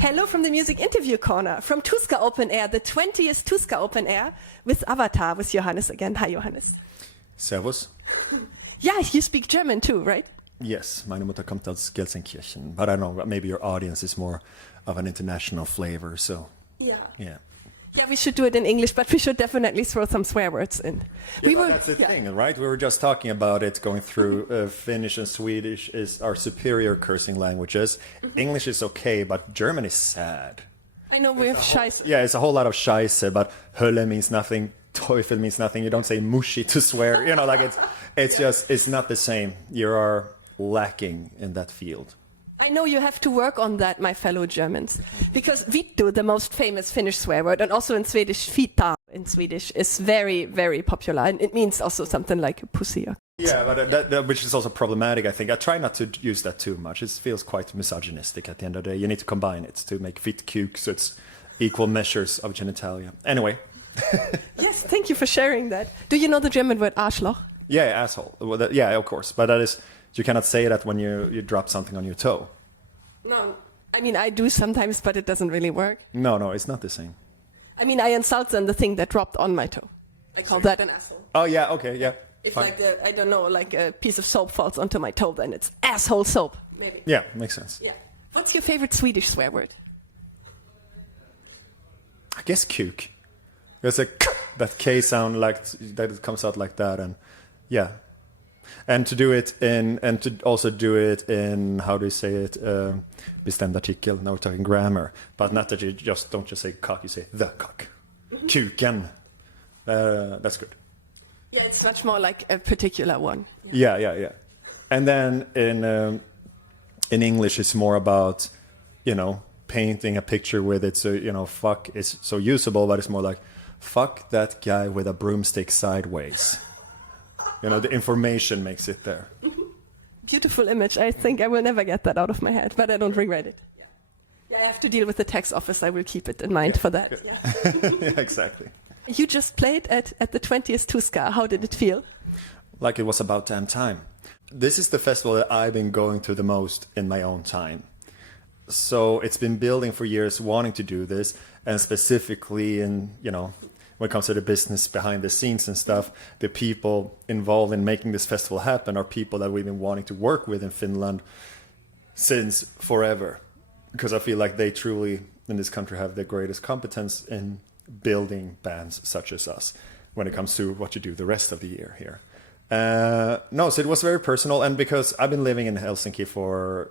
Hello from the Music Interview Corner, from Tuska Open Air, the 20th Tuska Open Air, with Avatar, with Johannes again. Hi, Johannes. Servus. Yeah, you speak German too, right? Yes, meine Mutter kommt aus Gelsenkirchen, but I don't know, maybe your audience is more of an international flavor, so Yeah. yeah. Yeah, we should do it in English, but we should definitely throw some swear words in. That's the thing, right? We were just talking about it, going through Finnish and Swedish is our superior cursing languages. English is okay, but German is sad. I know we have scheiße. Yeah, it's a whole lot of scheisse, but hölle means nothing, Teufel means nothing. You don't say mushy to swear, you know, like it's not the same. You are lacking in that field. I know you have to work on that, my fellow Germans, because vittu, the most famous Finnish swear word, and also in Swedish, fita in Swedish, is very, very popular, and it means also something like pussy. Yeah, but that which is also problematic, I think. I try not to use that too much. It feels quite misogynistic at the end of the day. You need to combine it to make fit cute, so it's equal measures of genitalia. Anyway. Yes, thank you for sharing that. Do you know the German word Arschloch? Yeah, asshole. Well, yeah, of course. But that is, you cannot say that when you drop something on your toe. No, I mean, I do sometimes, but it doesn't really work. No, it's not the same. I mean, I insult them the thing that dropped on my toe. I call that an asshole. Oh, yeah, okay, yeah. If I don't know, like a piece of soap falls onto my toe, then it's asshole soap. Maybe. Yeah, makes sense. Yeah. What's your favorite Swedish swear word? I guess kuk. There's a k, that K sound like that it comes out like that, and yeah. And to do it and to also do it in, how do you say it, bestämd artikel, now we're talking grammar, but not that you don't just say cock, you say the cock. Kuken. That's good. Yeah, it's much more like a particular one. Yeah. And then in English, it's more about, painting a picture with it. So, fuck is so usable, but it's more like, fuck that guy with a broomstick sideways. The information makes it there. Beautiful image. I think I will never get that out of my head, but I don't regret it. Yeah, I have to deal with the tax office. I will keep it in mind for that. Yeah. Yeah, exactly. You just played at the 20th Tuska. How did it feel? Like it was about damn time. This is the festival that I've been going to the most in my own time. So it's been building for years, wanting to do this, and specifically in, when it comes to the business behind the scenes and stuff, the people involved in making this festival happen are people that we've been wanting to work with in Finland since forever. Because I feel like they truly, in this country, have the greatest competence in building bands such as us when it comes to what you do the rest of the year here. So it was very personal, and because I've been living in Helsinki for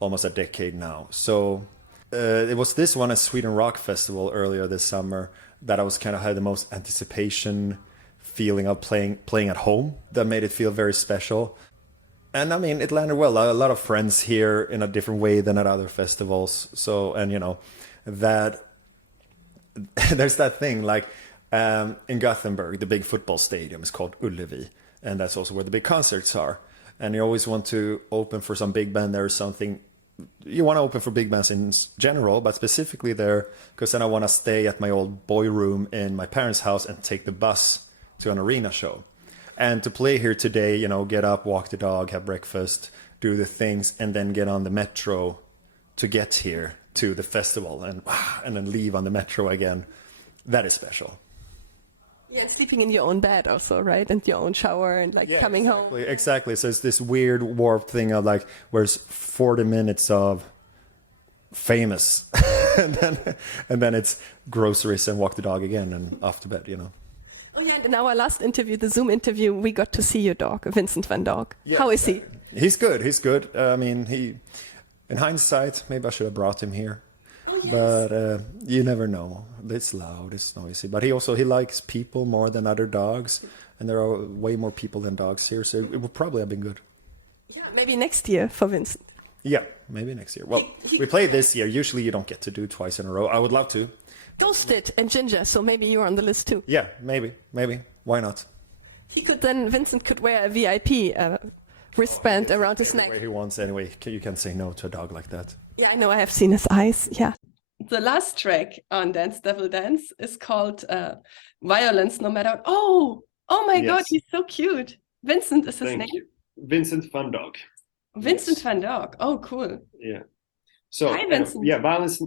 almost a decade now. So it was this one, a Sweden Rock Festival earlier this summer, that I was kind of had the most anticipation feeling of playing at home. That made it feel very special. And I mean, it landed well. A lot of friends here in a different way than at other festivals. So, and that there's that thing like in Gothenburg, the big football stadium is called Ullevi. And that's also where the big concerts are. And you always want to open for some big band there or something. You want to open for big bands in general, but specifically there, because then I want to stay at my old boy room in my parents' house and take the bus to an arena show. And to play here today, get up, walk the dog, have breakfast, do the things, and then get on the metro to get here to the festival and then leave on the metro again. That is special. Yeah, sleeping in your own bed also, right? And your own shower and coming home. Exactly. So it's this weird warped thing of like, where's 40 minutes of famous and then it's groceries and walk the dog again and off to bed, Oh yeah, and in our last interview, the Zoom interview, we got to see your dog, Vincent van Dog. Yeah. How is he? He's good. I mean, in hindsight, maybe I should have brought him here. Yes. But you never know. It's loud, it's noisy. But he likes people more than other dogs, and there are way more people than dogs here, so it would probably have been good. Yeah, maybe next year for Vincent. Yeah, maybe next year. Well, we played this year. Usually you don't get to do twice in a row. I would love to. Ghosted and Ginger, so maybe you're on the list too. Yeah, maybe. Why not? Vincent could wear a VIP wristband around his neck. The way he wants anyway. You can't say no to a dog like that. Yeah, I know. I have seen his eyes. Yeah. The last track on Dance Devil Dance is called Violence No Matter. Oh my yes. God, he's so cute. Vincent is his name? You. Vincent van Dog. Vincent van Dog. Oh, cool. Yeah. So Hi, Vincent. yeah, violence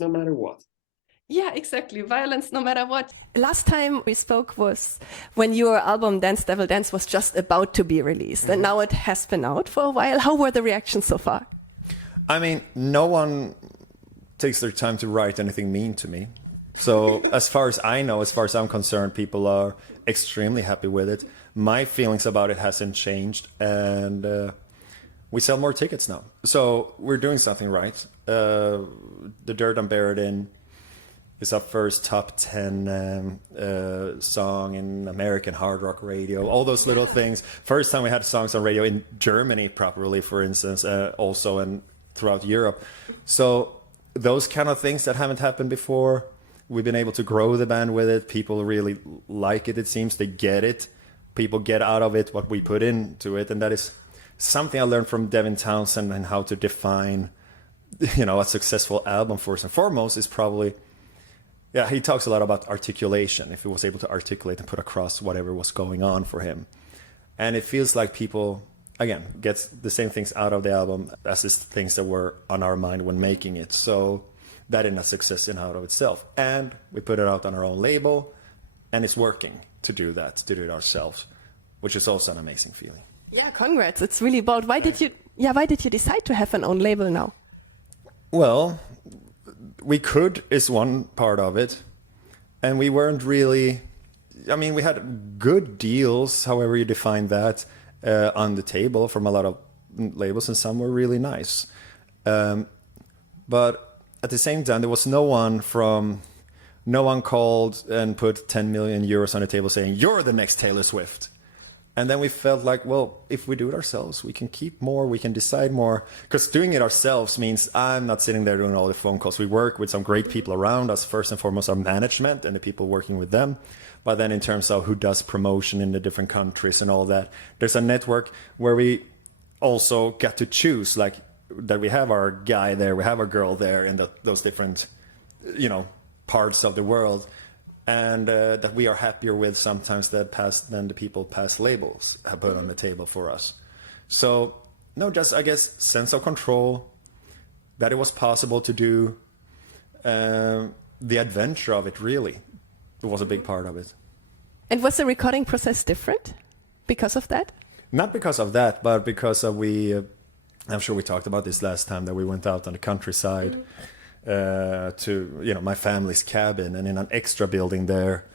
no matter what. Yeah, exactly. Violence no matter what. Last time we spoke was when your album Dance Devil Dance was just about to be released, and now it has been out for a while. How were the reactions so far? I mean, no one takes their time to write anything mean to me. So as far as I know, as far as I'm concerned, people are extremely happy with it. My feelings about it hasn't changed, and we sell more tickets now. So we're doing something right. The Dirt I'm Buried In is our first top 10 song in American hard rock radio. All those little things. First time we had songs on radio in Germany properly, for instance, also and throughout Europe. So those kind of things that haven't happened before, we've been able to grow the band with it. People really like it, it seems. They get it. People get out of it what we put into it. And that is something I learned from Devin Townsend, and how to define, a successful album first and foremost is probably, he talks a lot about articulation. If he was able to articulate and put across whatever was going on for him. And it feels like people, again, gets the same things out of the album as the things that were on our mind when making it. So that is a success in out of itself. And we put it out on our own label, and it's working to do that, to do it ourselves, which is also an amazing feeling. Yeah, congrats. It's really bold. Why did you decide to have an own label now? Well, we could is one part of it, and we weren't really, we had good deals, however you define that, on the table from a lot of labels, and some were really nice. But at the same time, there was no one called and put 10 million euros on the table saying, you're the next Taylor Swift. And then we felt like, well, if we do it ourselves, we can keep more, we can decide more. Because doing it ourselves means I'm not sitting there doing all the phone calls. We work with some great people around us, first and foremost our management and the people working with them. But then in terms of who does promotion in the different countries and all that, there's a network where we also get to choose, like that we have our guy there, we have our girl there in those different, parts of the world. And that we are happier with sometimes than the people past labels have put on the table for us. So, no, just, I guess, sense of control, that it was possible to do, the adventure of it, really. It was a big part of it. And was the recording process different because of that? Not because of that, but because I'm sure we talked about this last time, that we went out on the countryside. To my family's cabin, and in an extra building there,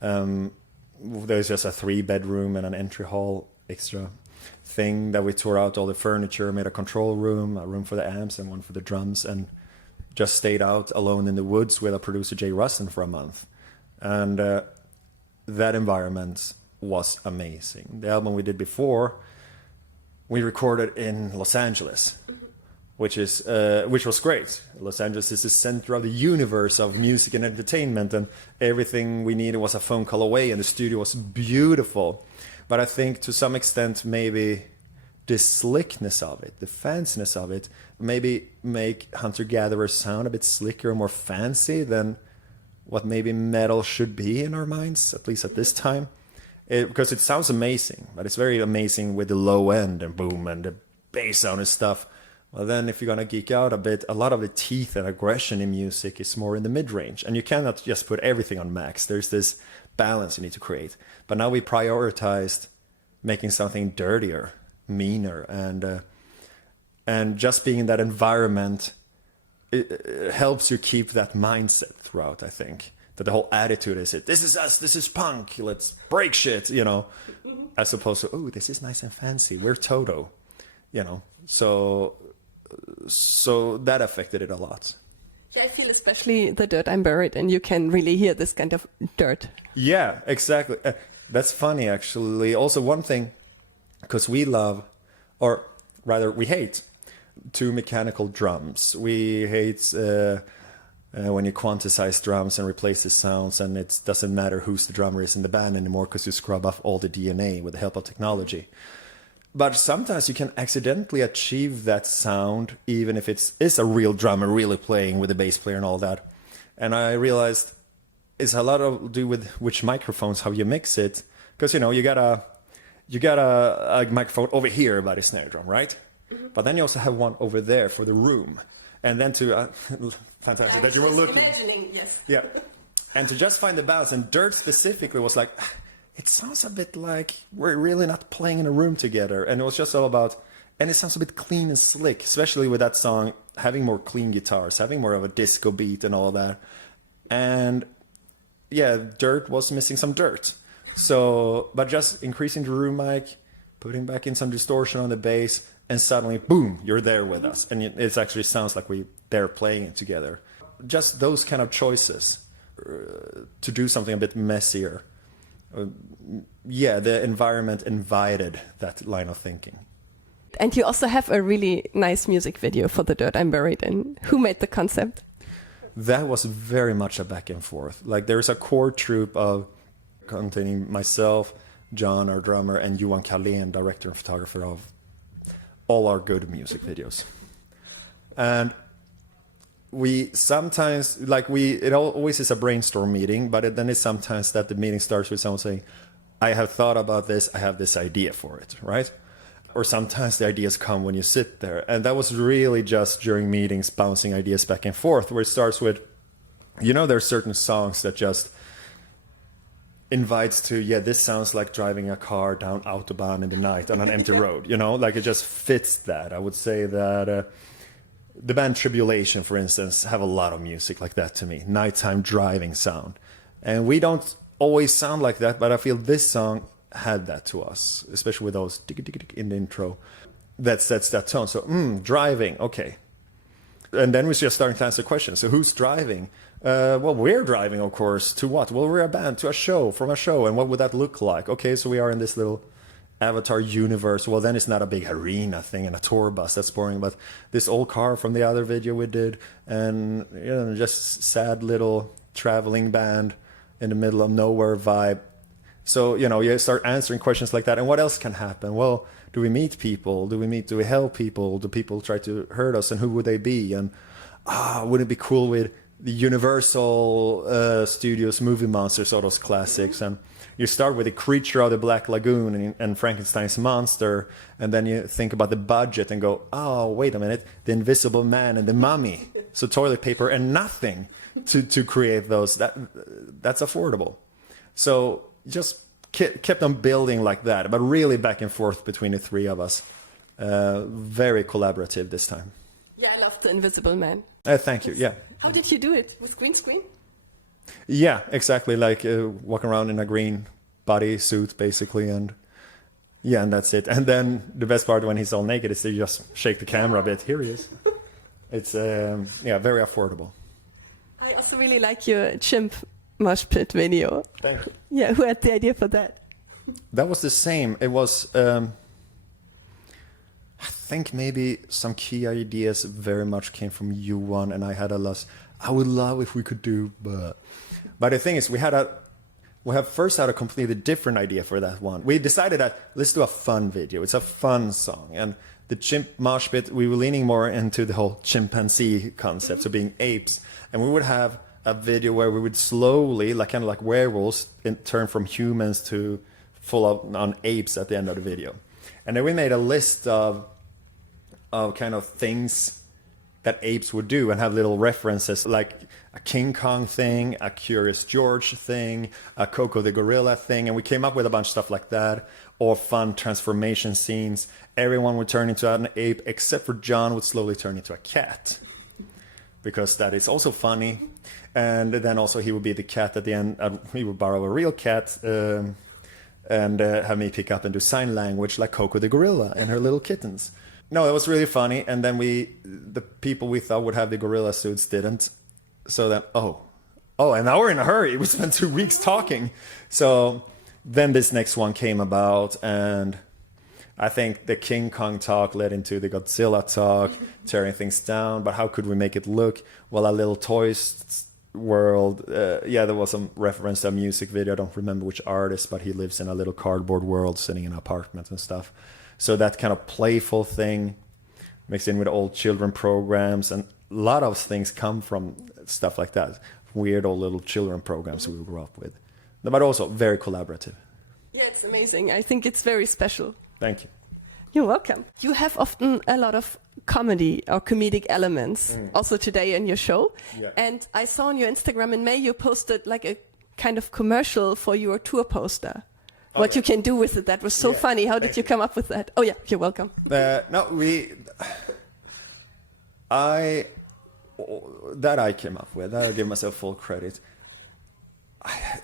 there's just a 3-bedroom and an entry hall extra thing that we tore out all the furniture, made a control room, a room for the amps and one for the drums, and just stayed out alone in the woods with our producer Jay Rustin for a month. And that environment was amazing. The album we did before, we recorded in Los Angeles. Which was great. Los Angeles is the center of the universe of music and entertainment, and everything we needed was a phone call away, and the studio was beautiful. But I think to some extent maybe the slickness of it, the fanciness of it, maybe make Hunter-Gatherer sound a bit slicker and more fancy than what maybe metal should be in our minds, at least at this time. Because it sounds amazing, but it's very amazing with the low end and boom and the bass sound and stuff. Well, then if you're going to geek out a bit, a lot of the teeth and aggression in music is more in the mid-range. And you cannot just put everything on max. There's this balance you need to create. But now we prioritized making something dirtier, meaner, and just being in that environment, it helps you keep that mindset throughout, I think. That the whole attitude is this is us, this is punk, let's break shit, as opposed to, oh, this is nice and fancy, we're Toto, So that affected it a lot. Yeah, I feel especially the Dirt I'm Buried In, you can really hear this kind of dirt. Yeah, exactly. That's funny, actually. Also, one thing, because we love, or rather we hate, 2 mechanical drums. We hate when you quantize drums and replace the sounds, and it doesn't matter who's the drummer is in the band anymore because you scrub off all the DNA with the help of technology. But sometimes you can accidentally achieve that sound, even if it's a real drummer really playing with a bass player and all that. And I realized it's a lot to do with which microphones, how you mix it. Because, you got a microphone over here by the snare drum, right? Mm-hmm. But then you also have one over there for the room. And then to, fantastic that you were looking. Imagining, yes. Yeah. And to just find the balance, and Dirt specifically was like, it sounds a bit like we're really not playing in a room together. And it was just all about, and it sounds a bit clean and slick, especially with that song, having more clean guitars, having more of a disco beat and all that. And yeah, Dirt was missing some dirt. So, but just increasing the room mic, putting back in some distortion on the bass, and suddenly, boom, you're there with us. And it actually sounds like they're playing it together. Just those kind of choices to do something a bit messier. Yeah, the environment invited that line of thinking. And you also have a really nice music video for The Dirt I'm Buried In. Who made the concept? That was very much a back and forth. Like there's a core troupe of containing myself, John, our drummer, and Johan Carlén, director and photographer of all our good music videos. And we sometimes, it always is a brainstorm meeting, but then it's sometimes that the meeting starts with someone saying, I have thought about this, I have this idea for it, right? Or sometimes the ideas come when you sit there. And that was really just during meetings, bouncing ideas back and forth, where it starts with, there are certain songs that just invites to, this sounds like driving a car down Autobahn in the night on an empty road, like it just fits that. I would say that the band Tribulation, for instance, have a lot of music like that to me, nighttime driving sound. And we don't always sound like that, but I feel this song had that to us, especially with those in the intro. That sets that tone. So, driving, okay. And then we're just starting to answer questions. So who's driving? Well, we're driving, of course. To what? Well, we're a band, to a show, from a show. And what would that look like? Okay, so we are in this little Avatar universe. Well, then it's not a big arena thing and a tour bus. That's boring. But this old car from the other video we did, and just sad little traveling band in the middle of nowhere vibe. So, you start answering questions like that. And what else can happen? Well, do we meet people? Do we help people? Do people try to hurt us? And who would they be? And wouldn't it be cool with the Universal Studios movie monsters, all those classics? And you start with the Creature of the Black Lagoon and Frankenstein's monster. And then you think about the budget and go, oh, wait a minute, the Invisible Man and the Mummy. So toilet paper and nothing to create those. That's affordable. So just kept on building like that, but really back and forth between the three of us. Very collaborative this time. Yeah, I love the Invisible Man. Thank you, yeah. How did you do it? With green screen? Yeah, exactly, like walking around in a green body suit, basically, and that's it. And then the best part when he's all naked is you just shake the camera a bit. Here he is. It's, very affordable. I also really like your Chimp Mosh Pit video. Thank you. Yeah, who had the idea for that? That was the same. It was, I think maybe some key ideas very much came from Johan, and I had I would love if we could do, but the thing is, we have first had a completely different idea for that one. We decided that let's do a fun video. It's a fun song, and the Chimp Mosh Pit, we were leaning more into the whole chimpanzee concept, so being apes, and we would have a video where we would slowly, kind of like werewolves, turn from humans to full on apes at the end of the video. And then we made a list of kind of things that apes would do and have little references, like a King Kong thing, a Curious George thing, a Coco the Gorilla thing. And we came up with a bunch of stuff like that, or fun transformation scenes. Everyone would turn into an ape, except for John would slowly turn into a cat, because that is also funny. And then also he would be the cat at the end. He would borrow a real cat and have me pick up and do sign language like Coco the Gorilla and her little kittens. No, it was really funny. And then the people we thought would have the gorilla suits didn't. So then, and now we're in a hurry. We spent 2 weeks talking. So then this next one came about, and I think the King Kong talk led into the Godzilla talk, tearing things down. But how could we make it look? Well, a little toys world. There was some reference to a music video. I don't remember which artist, but he lives in a little cardboard world, sitting in an apartment and stuff. So that kind of playful thing mixed in with old children programs, and a lot of things come from stuff like that. Weird old little children programs we grew up with, but also very collaborative. Yeah, it's amazing. I think it's very special. Thank you. You're welcome. You have often a lot of comedy or comedic elements also today in your show. Yeah. And I saw on your Instagram in May you posted like a kind of commercial for your tour poster. What you can do with it. That was so funny. How did you come up with that? Oh yeah, you're welcome. I came up with. I'll give myself full credit.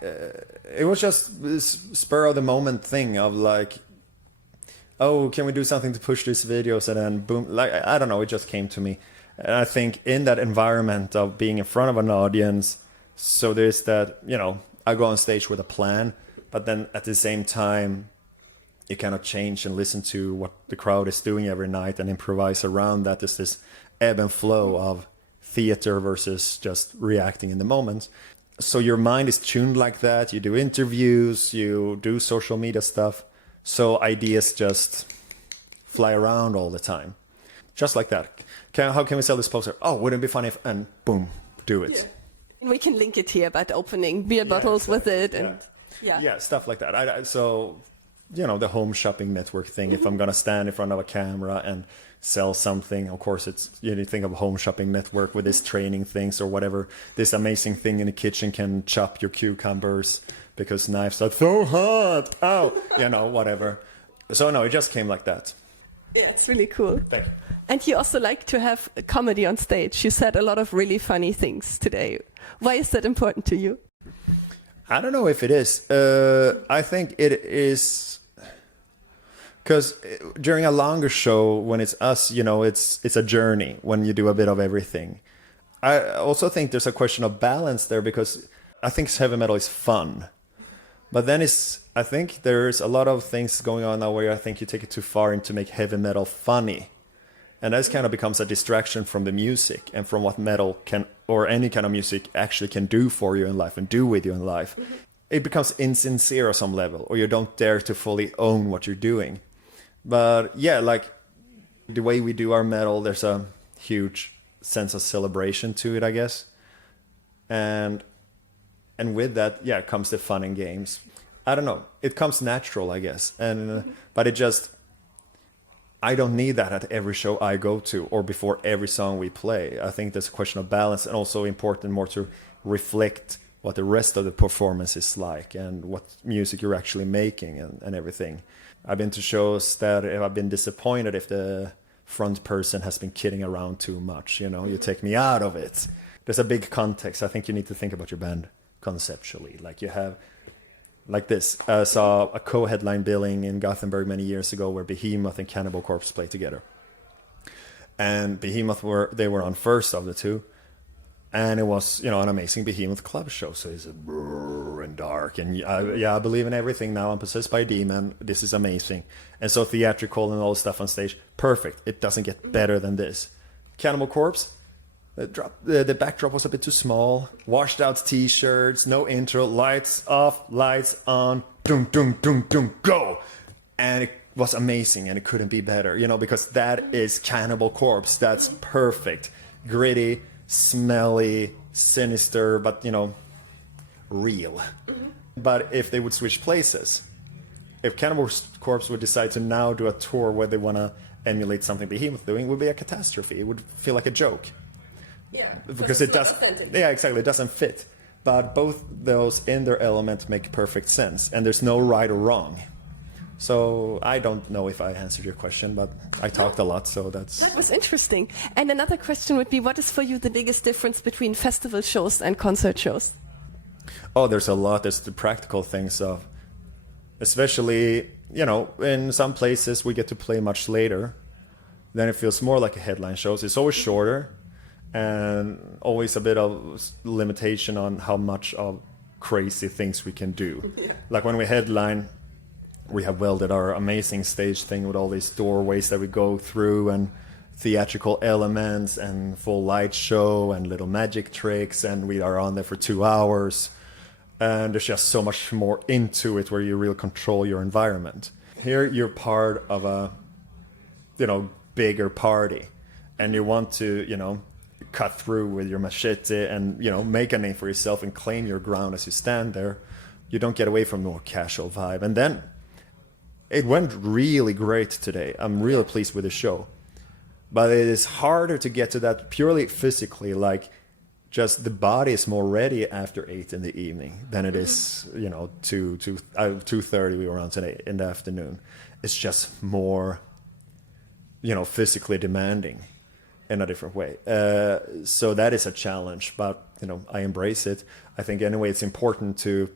It was just this spur of the moment thing of like, oh, can we do something to push these videos? And then boom, like, I don't know, it just came to me. And I think in that environment of being in front of an audience, so there's that, I go on stage with a plan, but then at the same time, you cannot change and listen to what the crowd is doing every night and improvise around that. There's this ebb and flow of theater versus just reacting in the moment. So your mind is tuned like that. You do interviews, you do social media stuff. So ideas just fly around all the time. Just like that. How can we sell this poster? Oh, wouldn't it be funny if, and boom, do it. Yeah. And we can link it here about opening beer bottles with it. And yeah, stuff like that. So, the home shopping network thing. If I'm going to stand in front of a camera and sell something, of course, you think of home shopping network with this training things or whatever. This amazing thing in the kitchen can chop your cucumbers because knives are so hot. Oh, whatever. So no, it just came like that. Yeah, it's really cool. Thank you. And you also like to have comedy on stage. You said a lot of really funny things today. Why is that important to you? I don't know if it is. I think it is because during a longer show, when it's us, it's a journey when you do a bit of everything. I also think there's a question of balance there because I think heavy metal is fun. But then I think there's a lot of things going on now where I think you take it too far into make heavy metal funny. And that kind of becomes a distraction from the music and from what metal can, or any kind of music actually can do for you in life and do with you in life. It becomes insincere on some level, or you don't dare to fully own what you're doing. But yeah, like the way we do our metal, there's a huge sense of celebration to it, I guess. And with that, comes the fun and games. I don't know. It comes natural, I guess. But I don't need that at every show I go to or before every song we play. I think there's a question of balance and also important more to reflect what the rest of the performance is like and what music you're actually making and everything. I've been to shows that I've been disappointed if the front person has been kidding around too much. You take me out of it. There's a big context. I think you need to think about your band conceptually. Like you have, like this. I saw a co-headline billing in Gothenburg many years ago where Behemoth and Cannibal Corpse played together. And Behemoth they were on first of the two. And it was, an amazing Behemoth club show. So it's brrr and dark. And I believe in everything now. I'm possessed by a demon. This is amazing. And so theatrical and all the stuff on stage. Perfect. It doesn't get better than this. Cannibal Corpse. The backdrop was a bit too small. Washed out t-shirts, no intro, lights off, lights on, doom, doom, doom, doom, go. And it was amazing and it couldn't be better, because that is Cannibal Corpse. That's perfect. Gritty, smelly, sinister, but, real. But if they would switch places, if Cannibal Corpse would decide to now do a tour where they want to emulate something Behemoth doing, it would be a catastrophe. It would feel like a joke. Yeah, because it does. Yeah, exactly. It doesn't fit. But both those in their element make perfect sense, and there's no right or wrong. So I don't know if I answered your question, but I talked a lot, so that was interesting. And another question would be, what is for you the biggest difference between festival shows and concert shows? Oh, there's a lot. There's the practical things of, especially in some places we get to play much later. Then it feels more like a headline show. So it's always shorter. And always a bit of limitation on how much of crazy things we can do. Yeah. Like when we headline, we have welded our amazing stage thing with all these doorways that we go through and theatrical elements and full light show and little magic tricks, and we are on there for 2 hours. And there's just so much more into it where you really control your environment. Here you're part of a, bigger party, and you want to, cut through with your machete and make a name for yourself and claim your ground as you stand there. You don't get away from the more casual vibe. And then it went really great today. I'm really pleased with the show. But it is harder to get to that purely physically, like just the body is more ready after 8 in the evening than it is, 2:30 we were on today in the afternoon. It's just more, physically demanding in a different way. So that is a challenge, but, I embrace it. I think anyway, it's important to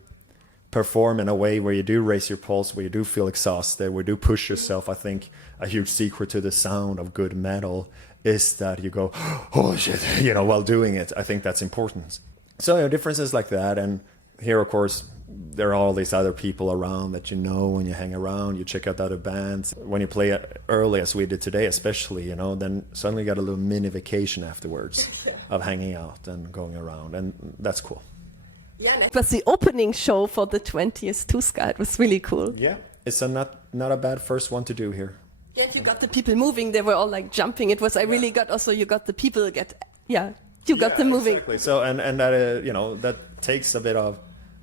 perform in a way where you do raise your pulse, where you do feel exhausted, where you do push yourself. I think a huge secret to the sound of good metal is that you go, oh shit, while doing it. I think that's important. So differences like that. And here, of course, there are all these other people around that when you hang around, you check out other bands. When you play early, as we did today especially, then suddenly you got a little mini vacation afterwards of hanging out and going around, and that's cool. Yeah, it was the opening show for the 20th Tuska. It was really cool. Yeah, it's not a bad first one to do here. Yeah, you got the people moving. They were all like jumping. It was, you got the people you got them moving. Exactly. So, and that, that takes a bit of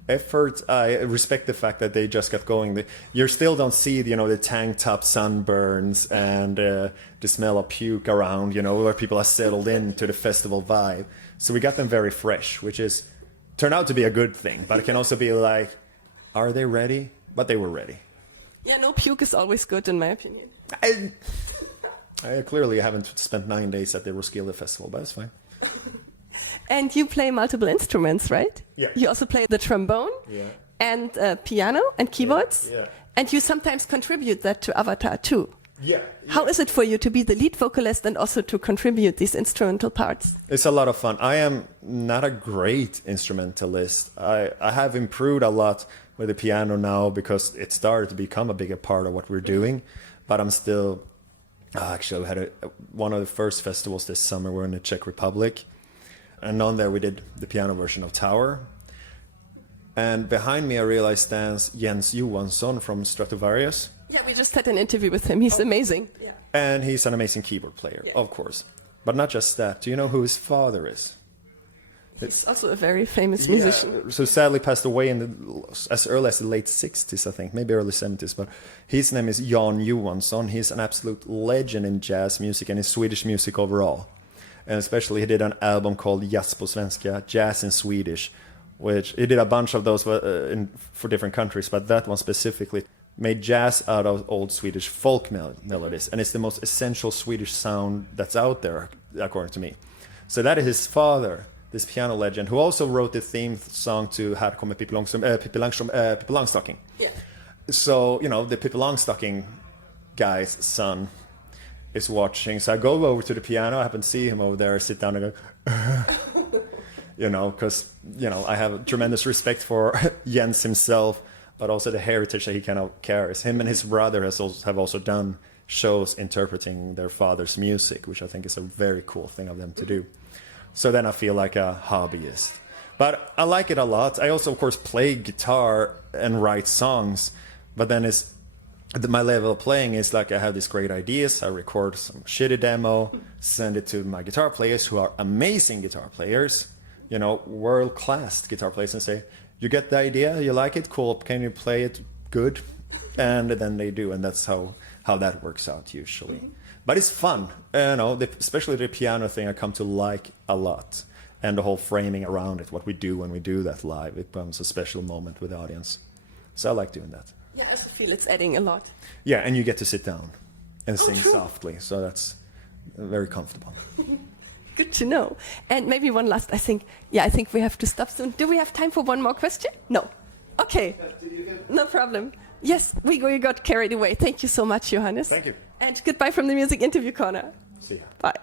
effort. I respect the fact that they just got going. You still don't see, the tank top sunburns and the smell of puke around, where people are settled into the festival vibe. So we got them very fresh, which turned out to be a good thing. But it can also be like, are they ready? But they were ready. Yeah, no puke is always good in my opinion. I clearly haven't spent 9 days at the Roskilde Festival, but it's fine. And you play multiple instruments, right? Yeah. You also play the trombone and piano and keyboards. Yeah. And you sometimes contribute that to Avatar too. Yeah. How is it for you to be the lead vocalist and also to contribute these instrumental parts? It's a lot of fun. I am not a great instrumentalist. I have improved a lot with the piano now because it started to become a bigger part of what we're doing. But I'm still... actually, we had one of the first festivals this summer. We're in the Czech Republic. And on there we did the piano version of Tower. And behind me I realized stands Jens Johansson from Stratovarius. Yeah, we just had an interview with him. He's amazing. Yeah. And he's an amazing keyboard player, of course. But not just that. Do you know who his father is? He's also a very famous musician. So sadly passed away as early as the late 60s, I think, maybe early 70s. But his name is Jan Johansson. He's an absolute legend in jazz music and in Swedish music overall. And especially he did an album called Jazz på svenska, Jazz in Swedish, which he did a bunch of those for different countries, but that one specifically made jazz out of old Swedish folk melodies. And it's the most essential Swedish sound that's out there, according to me. So that is his father, this piano legend, who also wrote the theme song to Här kommer Pippi Långstocking. Yeah. So, the Pippi Långstocking guy's son is watching. So I go over to the piano, I happen to see him over there, sit down and go, because, I have tremendous respect for Jens himself, but also the heritage that he kind of carries. Him and his brother have also done shows interpreting their father's music, which I think is a very cool thing of them to do. So then I feel like a hobbyist. But I like it a lot. I also, of course, play guitar and write songs, but then my level of playing is like I have these great ideas, I record some shitty demo, send it to my guitar players who are amazing guitar players, world-class guitar players, and say, you get the idea, you like it, cool, can you play it good? And then they do, and that's how that works out usually. But it's fun, especially the piano thing I come to like a lot. And the whole framing around it, what we do when we do that live, it becomes a special moment with the audience. So I like doing that. Yeah, I also feel it's adding a lot. Yeah, and you get to sit down and sing softly, so that's very comfortable. Good to know. And maybe one last, I think we have to stop soon. Do we have time for one more question? No. Okay. No problem. Yes, we got carried away. Thank you so much, Johannes. Thank you. And goodbye from the Music Interview Corner. See ya. Bye.